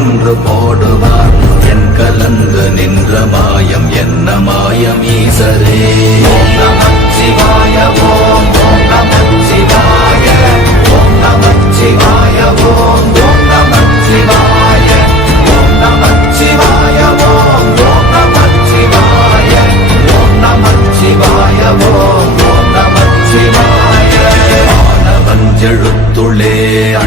என்று போடுவார். என் கலந்து நின்ற மாயம் என்ன மாயம் ஈசரே? சிவாய ஓம் சிவாய ஓம் சிவாய ஓம் சிவாய ஓம் சிவாய ஓம் சிவாய ஓம் சிவாய ஓம் சிவாய. ஆனவன் எழுத்துள்ளே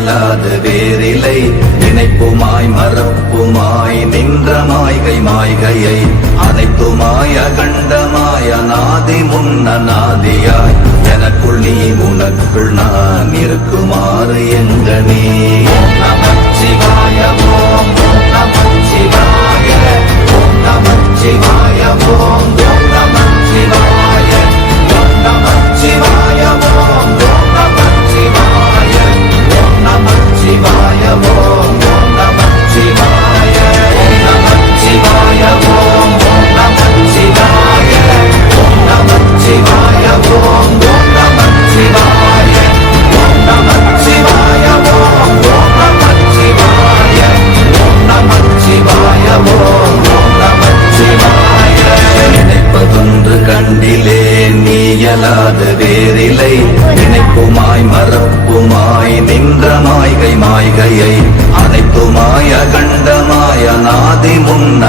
நீயலாது வேறிலை நினைப்புமாய் மறப்புமாய் நின்ற மாய்கை மாய்கையை அனைத்துமாய் அகண்டமாய் அநாதி முன்னநாதியாய் எனக்குள் நீ உனக்குள் நான் இருக்குமாறு எங்க நீ. கண்டிலே நீயலாத வேறிலை. நினைப்புமாய் மறப்புமாய் நின்ற மாய்கை மாய்கையை. அனைத்துமாய் அகண்டமாய் அநாதி முன்ன